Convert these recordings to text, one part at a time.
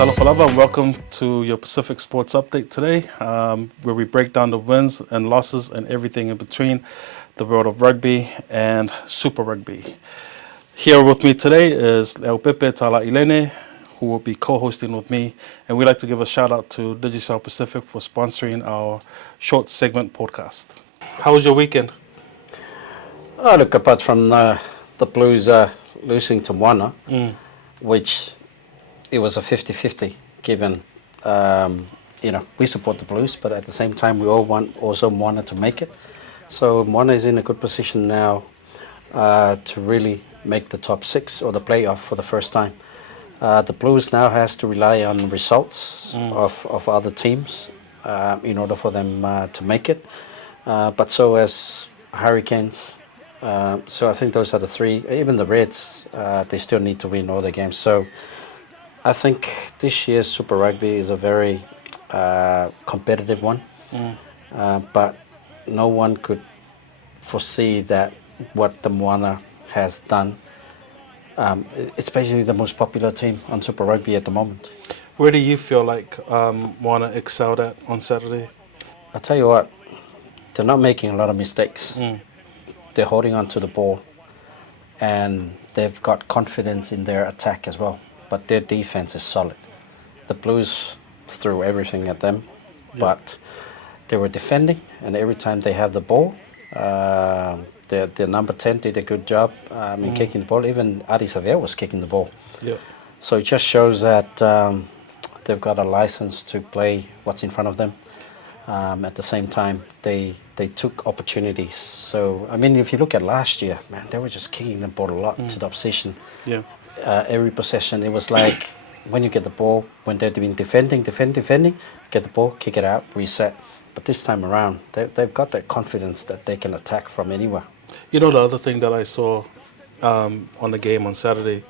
Talanoa and welcome to your Pacific Sports Update today, where we break down the wins and losses and everything in between the world of rugby and Super Rugby. Here with me today is Leo Pepe Talailene, who will be co-hosting with me, and we'd like to give a shout out to Digicel Pacific for sponsoring our short segment podcast. How was your weekend? Oh, look, apart from the Blues losing to Moana, which it was a 50-50 given, we support the Blues, but at the same time we all want also Moana to make it. So Moana is in a good position now to really make the top six or the playoff for the first time. The Blues now has to rely on results of other teams in order for them to make it, but so as Hurricanes. So I think those are the three. Even the Reds, they still need to win all their games. So I think this year's Super Rugby is a very competitive one, but no one could foresee that what the Moana has done. It's basically the most popular team on Super Rugby at the moment. Where do you feel like Moana excelled at on Saturday? I'll tell you what, they're not making a lot of mistakes. They're holding on to the ball, and they've got confidence in their attack as well. But their defense is solid. The Blues threw everything at them, but they were defending, and every time they have the ball, their number 10 did a good job in kicking the ball. Even Adi Xavier was kicking the ball. So it just shows that they've got a license to play what's in front of them. At the same time, they took opportunities. So, I mean, if you look at last year, man, they were just kicking the ball a lot to the opposition. Every possession, it was like when you get the ball, when they've been defending, get the ball, kick it out, reset. But this time around, they've got that confidence that they can attack from anywhere. You know, the other thing that I saw on the game on Saturday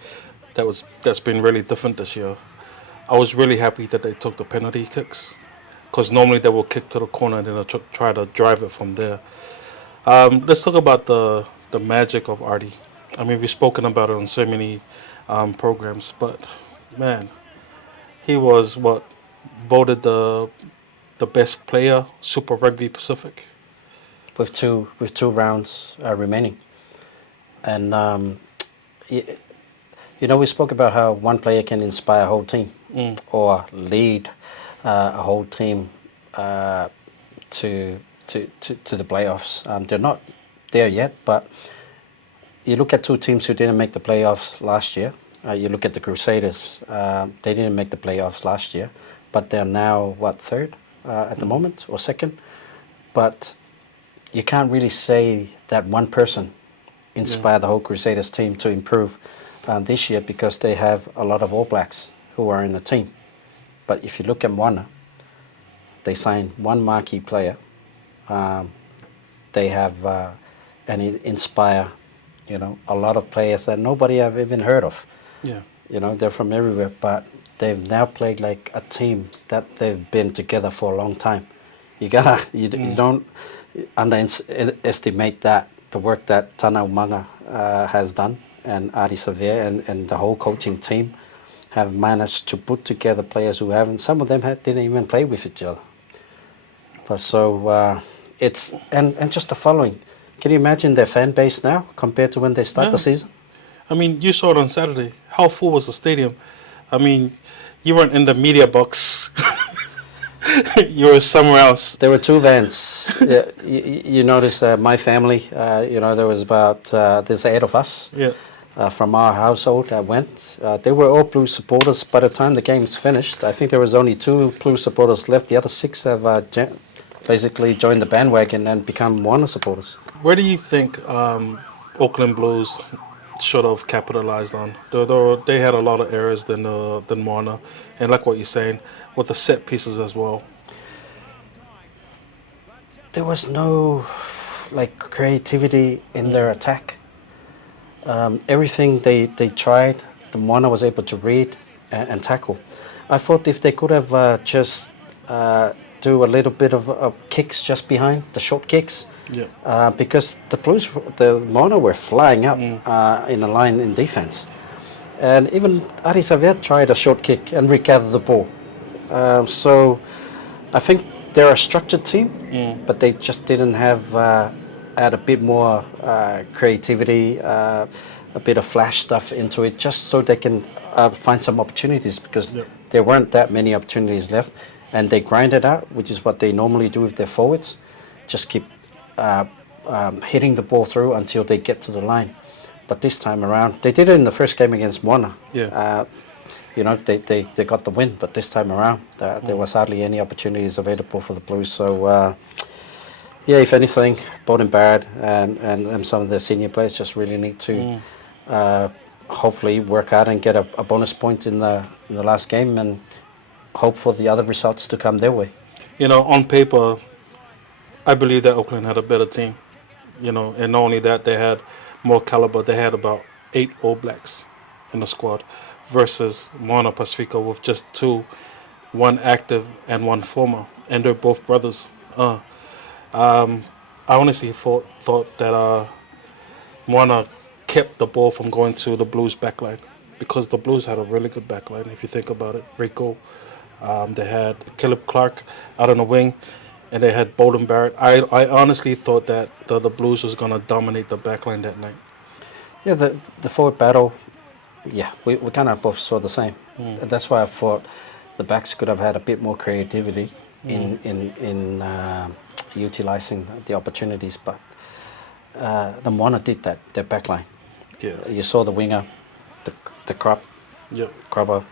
that's been really different this year, I was really happy that they took the penalty kicks, because normally they will kick to the corner and then they'll try to drive it from there. Let's talk about the magic of Artie. I mean, we've spoken about it on so many programs, but man, he was voted the best player Super Rugby Pacific with two rounds remaining. And we spoke about how one player can inspire a whole team or lead a whole team to the playoffs. They're not there yet, but you look at two teams who didn't make the playoffs last year. You look at the Crusaders. They didn't make the playoffs last year, but they're now, third at the moment, or second? But you can't really say that one person inspired the whole Crusaders team to improve this year, because they have a lot of All Blacks who are in the team. But if you look at Moana, they signed one marquee player. They have and inspire, a lot of players that nobody have even heard of. They're from everywhere, but they've now played like a team that they've been together for a long time. You don't underestimate that the work that Tana Umaga has done, and Adi Xavier and the whole coaching team have managed to put together players who haven't. Some of them didn't even play with each other. But so it's and just the following. Can you imagine their fan base now compared to when they start the season? I mean, you saw it on Saturday. How full was the stadium? I mean, you weren't in the media box. You were somewhere else. There were two vans. You notice my family. There was about there's 8 of us. From our household that went. They were all Blue supporters. By the time the game's finished, I think there was only 2 Blue supporters left. The other 6 have basically joined the bandwagon and become Moana supporters. Where do you think Auckland Blues should have capitalized on? They had a lot of errors than Moana, and like what you're saying, with the set pieces as well. There was no creativity in their attack. Everything they tried, the Moana was able to read and tackle. I thought if they could have just do a little bit of kicks just behind, the short kicks, because the Moana were flying up in a line in defense. And even Ari Xavier tried a short kick and regathered the ball. So I think they're a structured team, but they just didn't have add a bit more creativity, a bit of flash stuff into it, just so they can find some opportunities, because Yep. there weren't that many opportunities left, and they grind it out, which is what they normally do with their forwards. Just keep hitting the ball through until they get to the line. But this time around, they did it in the first game against Moana. Yeah. They got the win, but this time around, there was hardly any opportunities available for the Blues. So, if anything, Bowden Barrett and some of the senior players just really need to hopefully work hard and get a bonus point in the last game, and hope for the other results to come their way. On paper, I believe that Oakland had a better team. And not only that, they had more caliber. They had about 8 All Blacks in the squad versus Moana Pacifica with just 2, 1 active and 1 former, and they're both brothers. I honestly thought that Moana kept the ball from going to the Blues backline, because the Blues had a really good backline if you think about it. Rico, they had Caleb Clark out on the wing, and they had Bowden Barrett. I honestly thought that the Blues was going to dominate the backline that night. Yeah, the forward battle, we kind of both saw the same. And that's why I thought the backs could have had a bit more creativity in utilizing the opportunities, but the Moana did that, their backline. Yeah. You saw the winger, the Crabber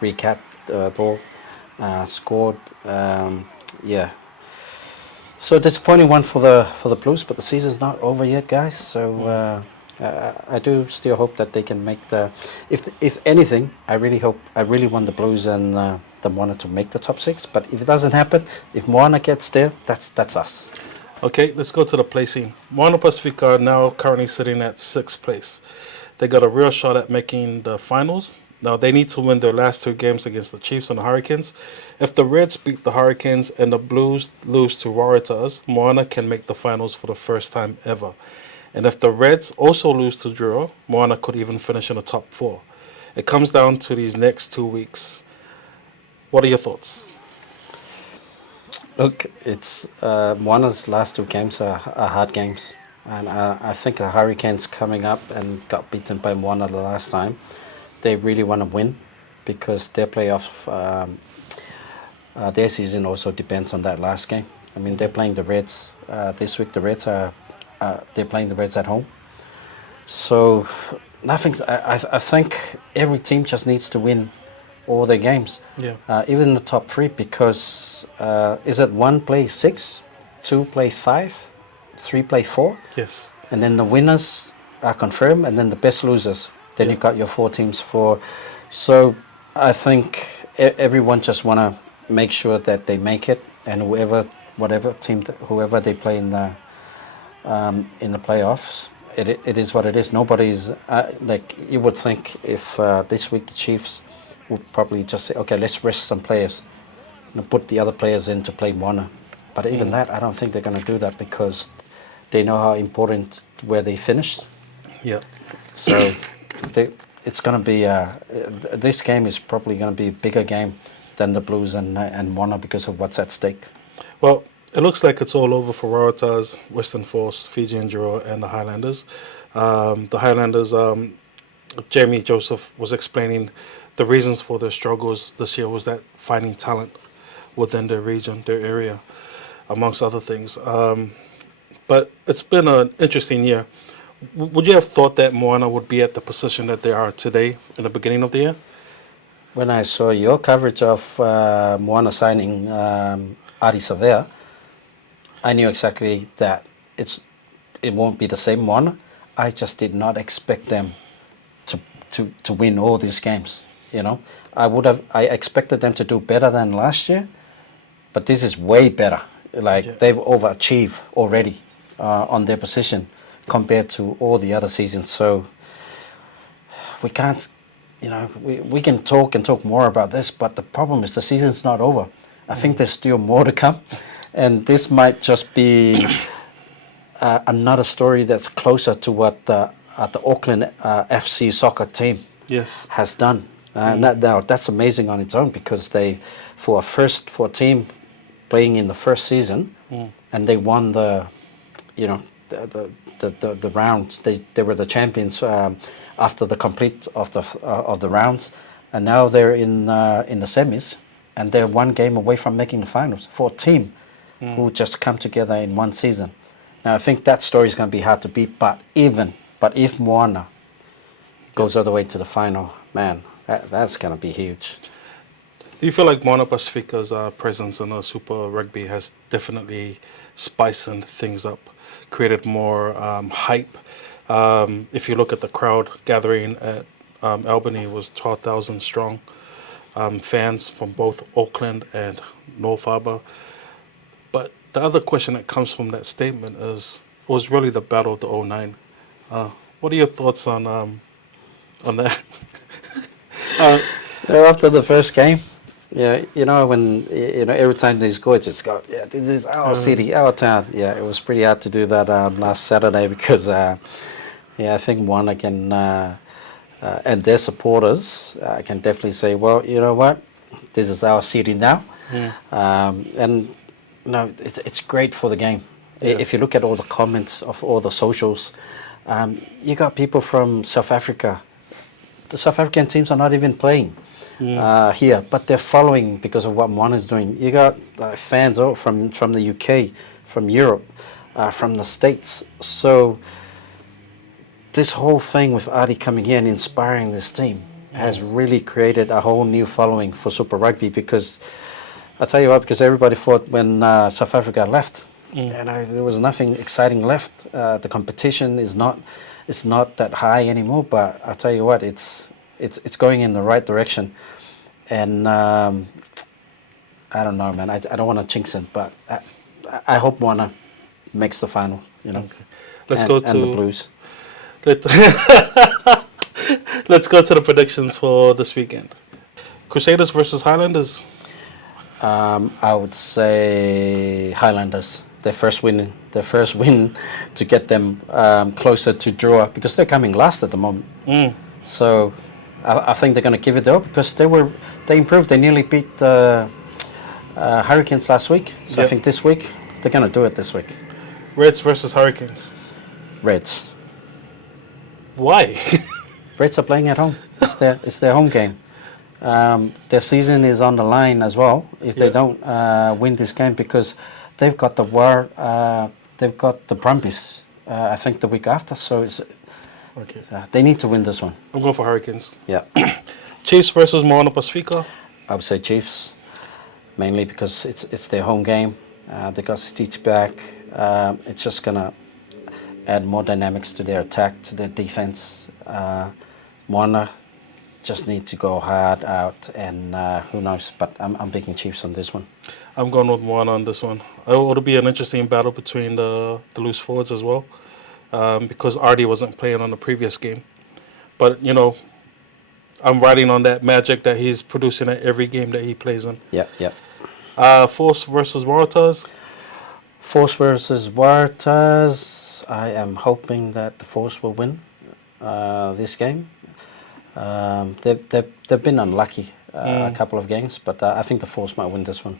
recap the ball, scored. So disappointing one for the Blues, but the season's not over yet, guys. So I do still hope that they can make the. If anything, I really want the Blues and the Moana to make the top 6. But if it doesn't happen, if Moana gets there, that's us. Okay, let's go to the placing. Moana Pacifica are now currently sitting at 6th place. They got a real shot at making the finals. Now, they need to win their last 2 games against the Chiefs and the Hurricanes. If the Reds beat the Hurricanes and the Blues lose to Waratahs, Moana can make the finals for the first time ever. And if the Reds also lose to Drua, Moana could even finish in the top 4. It comes down to these next 2 weeks. What are your thoughts? Look, it's Moana's last 2 games are hard games. And I think the Hurricanes coming up and got beaten by Moana the last time, they really want to win, because their playoff, their season also depends on that last game. I mean, they're playing the Reds this week. The Reds they're playing the Reds at home. So nothing. I think every team just needs to win all their games. Yeah. Even the top 3, because is it 1 play 6, 2 play 5, 3 play 4? Yes. And then the winners are confirmed, and then the best losers. Then you got your 4 teams for. So I think everyone just want to make sure that they make it, and whatever team, whoever they play in the playoffs, it is what it is. Nobody's like, you would think if this week the Chiefs would probably just say, okay, let's rest some players and put the other players in to play Moana. But even that, I don't think they're going to do that, because they know how important where they finished. Yeah. So it's going to be this game is probably going to be a bigger game than the Blues and Moana, because of what's at stake. Well, it looks like it's all over for Waratahs, Western Force, Fiji and Drua, and the Highlanders. The Highlanders, Jamie Joseph was explaining the reasons for their struggles this year was that finding talent within their region, their area, amongst other things. But it's been an interesting year. Would you have thought that Moana would be at the position that they are today in the beginning of the year? When I saw your coverage of Moana signing Ari Xavier, I knew exactly that it won't be the same Moana. I just did not expect them to win all these games. I expected them to do better than last year, but this is way better. They've overachieved already on their position compared to all the other seasons. So we can't, we can talk more about this, but the problem is the season's not over. I think there's still more to come, and this might just be another story that's closer to what the Auckland FC soccer team Yes. has done. That's amazing on its own, because they, for a team playing in the first season, and they won you know, the round. They were the champions after the complete of the rounds, and now they're in the semis, and they're one game away from making the finals for a team who just come together in one season. Now I think that story is going to be hard to beat, but if Moana goes all the way to the final, man, that's going to be huge. Do you feel like Moana Pacifica's presence in the Super Rugby has definitely spiced things up, created more hype? If you look at the crowd gathering at Albany, it was 12,000 strong fans from both Auckland and North Harbour. But the other question that comes from that statement is, it was really the battle of the '09. What are your thoughts on that? After the first game, yeah, when every time they score, just go, yeah, this is our city, our town. Yeah, it was pretty hard to do that last Saturday, because I think Moana can and their supporters can definitely say, well, you know what, this is our city now, and it's great for the game. Yeah. If you look at all the comments of all the socials, you got people from South Africa. The South African teams are not even playing here, but they're following because of what Moana is doing. You got fans from the UK, from Europe, from the States. So this whole thing with Adi coming here and inspiring this team has really created a whole new following for Super Rugby, because I'll tell you what, because everybody thought when South Africa left, and there was nothing exciting left. The competition is not that high anymore, but I'll tell you what, it's going in the right direction. And I don't know, man, I don't want to jinx it, but I hope Moana makes the final, Okay. Let's go to the Blues. Let's go to the predictions for this weekend. Crusaders versus Highlanders. I would say Highlanders. Their first win to get them closer to draw, because they're coming last at the moment. So I think they're going to give it up, because they improved. They nearly beat Hurricanes last week. So I think this week they're going to do it this week. Reds versus Hurricanes. Reds. Why? Reds are playing at home. It's their home game. Their season is on the line as well if they don't win this game, because they've got the Brumbies. I think the week after. So they need to win this one. I'm going for Hurricanes. Yeah. Chiefs versus Moana Pacifica. I would say Chiefs, mainly because it's their home game. They got Stitch back. It's just gonna add more dynamics to their attack, to their defense. Moana just need to go hard out, and who knows? But I'm picking Chiefs on this one. I'm going with Moana on this one. It'll be an interesting battle between the loose forwards as well, because Artie wasn't playing on the previous game. But I'm riding on that magic that he's producing at every game that he plays in. Yeah. Force versus Waratahs. Force versus Waratahs. I am hoping that the Force will win this game. They've been unlucky a couple of games, but I think the Force might win this one.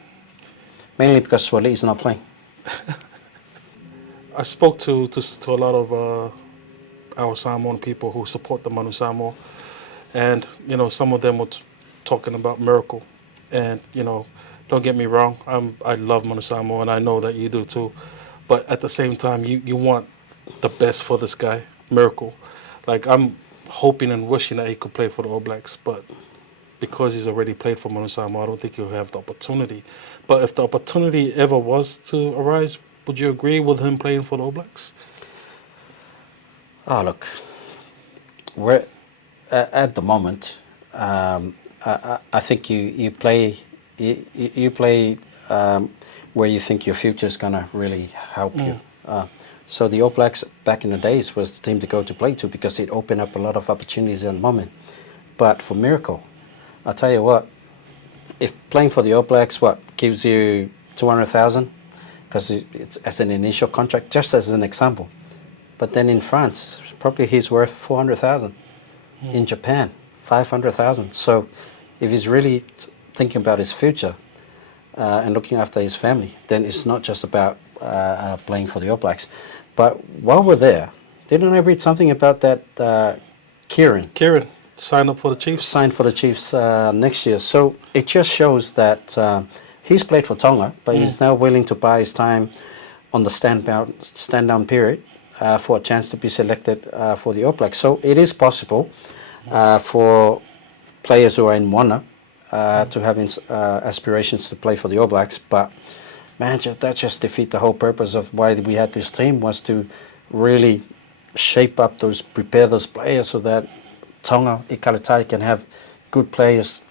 Mainly because Swali is not playing. I spoke to a lot of our Samoan people who support the Manu Samoa, and some of them were talking about Miracle, and don't get me wrong, I love Manu Samoa, and I know that you do too, but at the same time you want the best for this guy, Miracle. Like, I'm hoping and wishing that he could play for the All Blacks, but because he's already played for Manu Samoa, I don't think he'll have the opportunity. But if the opportunity ever was to arise, would you agree with him playing for the All Blacks? Oh, look, we're at the moment. I think you play where you think your future is gonna really help you. So the All Blacks back in the days was the team to go to play to, because it opened up a lot of opportunities at the moment. But for Miracle, I'll tell you what, if playing for the All Blacks, gives you 200,000, because it's as an initial contract, just as an example. But then in France, probably he's worth 400,000. In Japan, 500,000. So if he's really thinking about his future and looking after his family, then it's not just about playing for the All Blacks. But while we're there, didn't I read something about that Kieran Kieran signed up for the Chiefs. signed for the Chiefs next year? So it just shows that he's played for Tonga, but he's now willing to buy his time on the stand-down period for a chance to be selected for the All Blacks. So it is possible for players who are in Moana to have aspirations to play for the All Blacks, but man, that just defeats the whole purpose of why we had this team, was to really shape up prepare those players so that Tonga, Ikalatai can have good players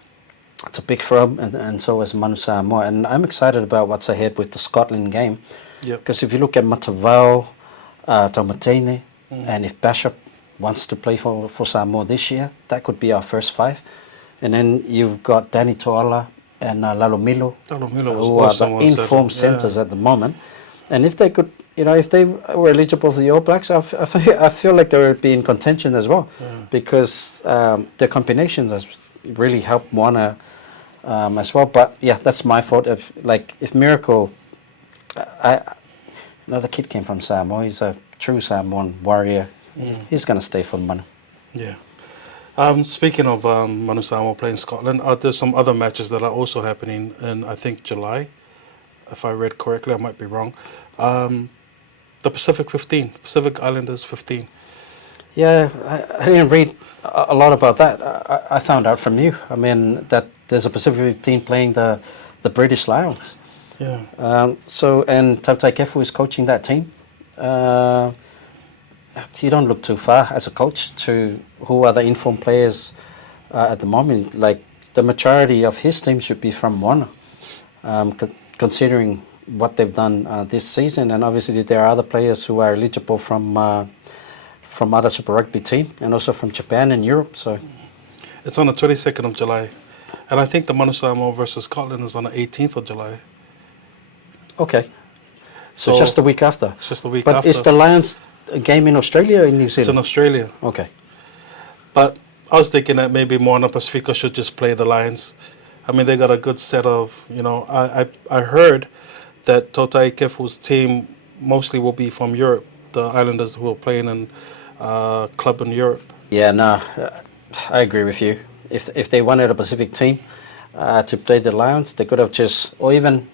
to pick from, and so as Manu Samoa. And I'm excited about what's ahead with the Scotland game, because if you look at Matavao, Taumatene, and if Bishop wants to play for Samoa this year, that could be our first 5. And then you've got Danny Toala and Lalomilo, who are the informed centres at the moment. And if they could, if they were eligible for the All Blacks, I feel like they would be in contention as well, because the combinations has really helped Moana as well. But yeah, that's my fault. If Miracle, the kid came from Samoa. He's a true Samoan warrior. He's going to stay for the money. Yeah. Speaking of Manu Samoa playing Scotland, there some other matches that are also happening in, I think, July, if I read correctly. I might be wrong. The Pacific Islanders 15. Yeah, I didn't read a lot about that. I found out from you. I mean, that there's a Pacific team playing the British Lions. Yeah. And Tautai Kefu is coaching that team. You don't look too far as a coach to who are the informed players at the moment. Like, the majority of his team should be from Moana, considering what they've done this season. And obviously there are other players who are eligible from other Super Rugby team, and also from Japan and Europe. So it's on the 22nd of July, and I think the Manu Samoa versus Scotland is on the 18th of July. Okay, so just the week after. It's just the week but after. Is the Lions a game in Australia or in New Zealand? It's in Australia. Okay. But I was thinking that maybe Moana Pacifica should just play the Lions. I mean, they got a good set of, I heard that Tautai Kefu's team mostly will be from Europe, the Islanders who are playing in club in Europe. Yeah, no, I agree with you. If they wanted a Pacific team to play the Lions, they could have or even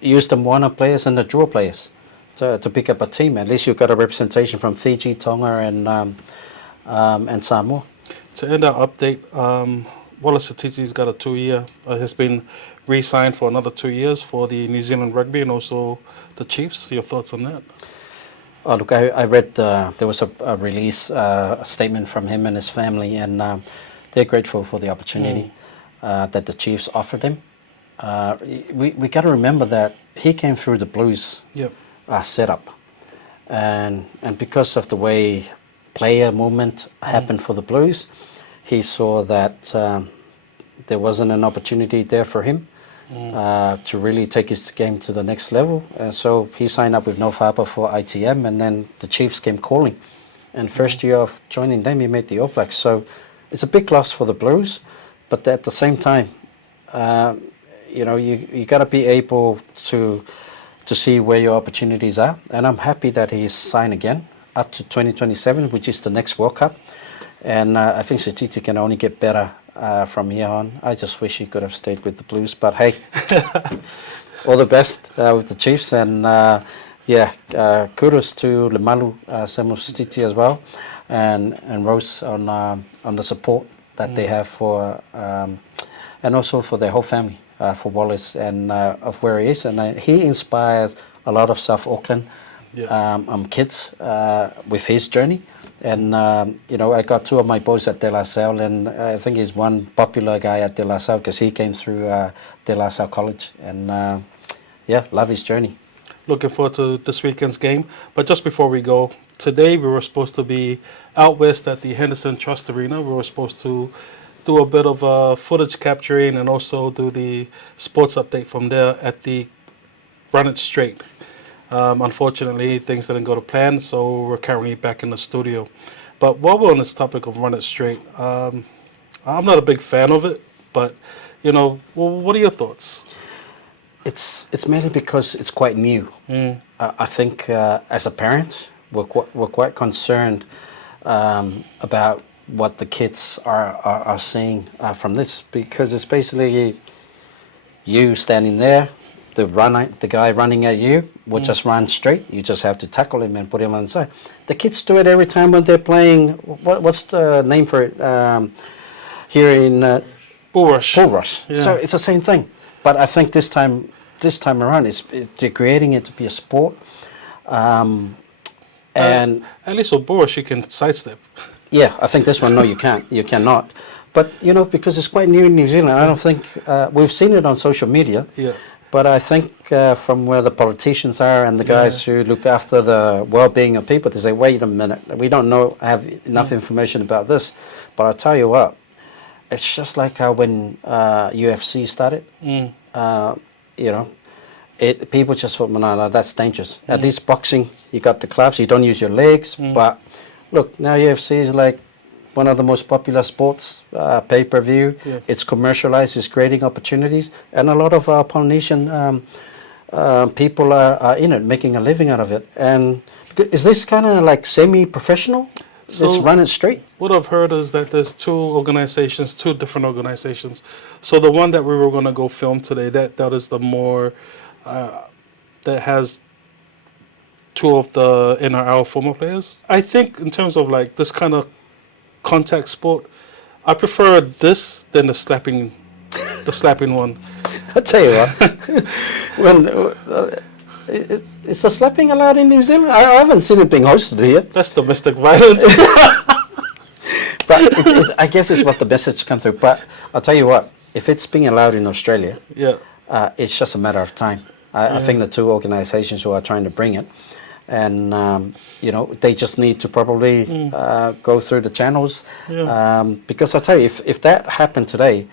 used the Moana players and the draw players to pick up a team. At least you've got a representation from Fiji, Tonga, and Samoa. To end our update, Wallace Atiti's got a 2-year, has been re-signed for another 2 years for the New Zealand Rugby and also the Chiefs. Your thoughts on that? Oh, look, I read there was a release, a statement from him and his family, and they're grateful for the opportunity that the Chiefs offered him. We got to remember that he came through the Blues setup, and because of the way player movement happened for the Blues, he saw that there wasn't an opportunity there for him to really take his game to the next level. And so he signed up with No Fapa for ITM, and then the Chiefs came calling. And first year of joining them, he made the All Blacks. So it's a big loss for the Blues, but at the same time, you got to be able to see where your opportunities are. And I'm happy that he's signed again up to 2027, which is the next World Cup. And I think Satiti can only get better from here on. I just wish he could have stayed with the Blues, but hey, all the best with the Chiefs, and kudos to Lemalu, Samuel Satiti as well, and Rose on the support that they have for, and also for their whole family, for Wallace and of where he is, and he inspires a lot of South Auckland kids with his journey. And, I got 2 of my boys at De La Salle, and I think he's one popular guy at De La Salle because he came through De La Salle College. And, love his journey. Looking forward to this weekend's game. But just before we go, today we were supposed to be out west at the Henderson Trust Arena. We were supposed to do a bit of footage capturing and also do the sports update from there at the Run It Straight. Unfortunately, things didn't go to plan, so we're currently back in the studio. But while we're on this topic of Run It Straight, I I'm not a big fan of it, but what are your thoughts? It's mainly because it's quite new. I think as a parent, we're quite concerned about what the kids are seeing from this, because it's basically you standing there, the guy running at you will just run straight. You just have to tackle him and put him on the side. The kids do it every time when they're playing. What's the name for it here in Bull rush. Bull rush. Yeah. So it's the same thing. But I think this time around, they're creating it to be a sport. And at least with bull rush, you can sidestep. yeah, I think this one, no, you can't. You cannot. But, because it's quite new in New Zealand, I don't think we've seen it on social media. Yeah. But I think from where the politicians are and the guys who look after the well-being of people, they say, wait a minute, we don't have enough information about this. But I'll tell you what, it's just like how when UFC started, people just thought, no, that's dangerous. At least boxing, you got the gloves, you don't use your legs. But look, now UFC is like one of the most popular sports, pay-per-view. Yeah. It's commercialized, it's creating opportunities. And a lot of Polynesian people are in it, making a living out of it. And is this kind of like semi-professional? So let's run it straight? What I've heard is that there's two different organizations. So the one that we were going to go film today, that is the more, that has two of the NRL former players. I think in terms of like this kind of contact sport, I prefer this than the slapping one. I'll tell you what, is the slapping allowed in New Zealand? I haven't seen it being hosted here. That's domestic violence. But I guess it's what the message comes through. But I'll tell you what, if it's being allowed in Australia, it's just a matter of time. I think the two organizations who are trying to bring it, and they just need to probably go through the channels, because I'll tell you, if that happened today,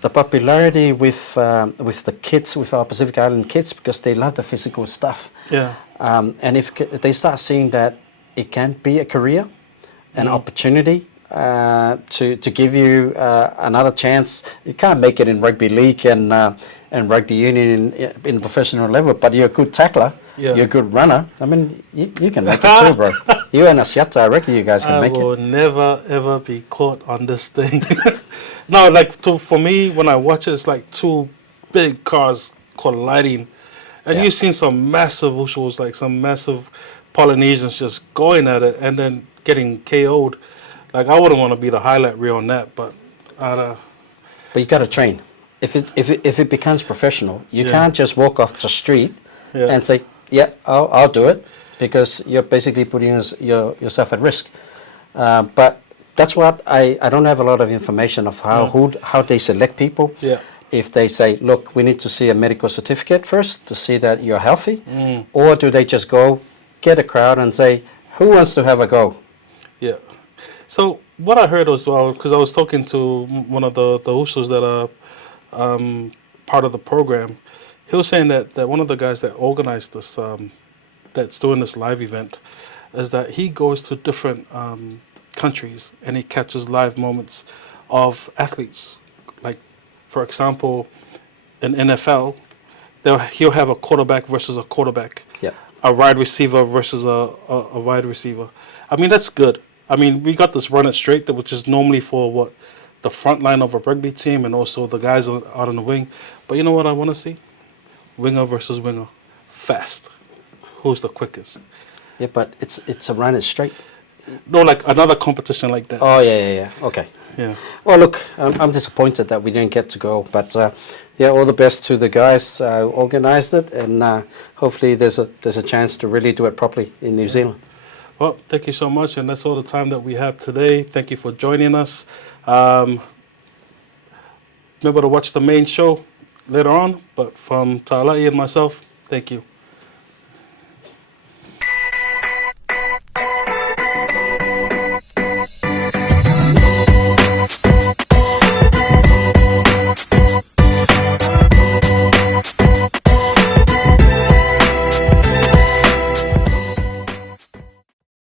the popularity with the kids, with our Pacific Island kids, because they love the physical stuff, and if they start seeing that it can be a career, an opportunity to give you another chance. You can't make it in rugby league and rugby union in professional level, but you're a good tackler. Yeah. You're a good runner. I mean, you can make it too, bro. You and Asiata, I reckon you guys can make it. I will never, ever be caught on this thing. No, for me, when I watch it, it's like two big cars colliding. And you've seen some massive ushos, like some massive Polynesians just going at it and then getting KO'd. Like, I wouldn't want to be the highlight reel on that, but But you got to train. If it becomes professional, you can't just walk off the street and say, yeah, I'll do it, because you're basically putting yourself at risk. But that's what I don't have a lot of information of how they select people. Yeah. If they say, look, we need to see a medical certificate first to see that you're healthy, or do they just go get a crowd and say, who wants to have a go? Yeah. So what I heard as well, because I was talking to one of the usos that are part of the program, he was saying that one of the guys that organized this, that's doing this live event, is that he goes to different countries and he catches live moments of athletes. Like, for example, in NFL, he'll have a quarterback versus a quarterback, a wide receiver versus a wide receiver. I mean, that's good. I mean, we got this run it straight, which is normally for the front line of a rugby team and also the guys out on the wing. But you know what I want to see? Winger versus winger. Fast. Who's the quickest? Yeah, but it's a run it straight. No, like another competition like that. Oh, yeah. Okay. Yeah. Well, look, I'm disappointed that we didn't get to go. But, all the best to the guys who organized it. And hopefully there's a chance to really do it properly in New Zealand. Well, thank you so much, and that's all the time that we have today. Thank you for joining us. Remember to watch the main show later on, but from Ta'alai and myself, thank you.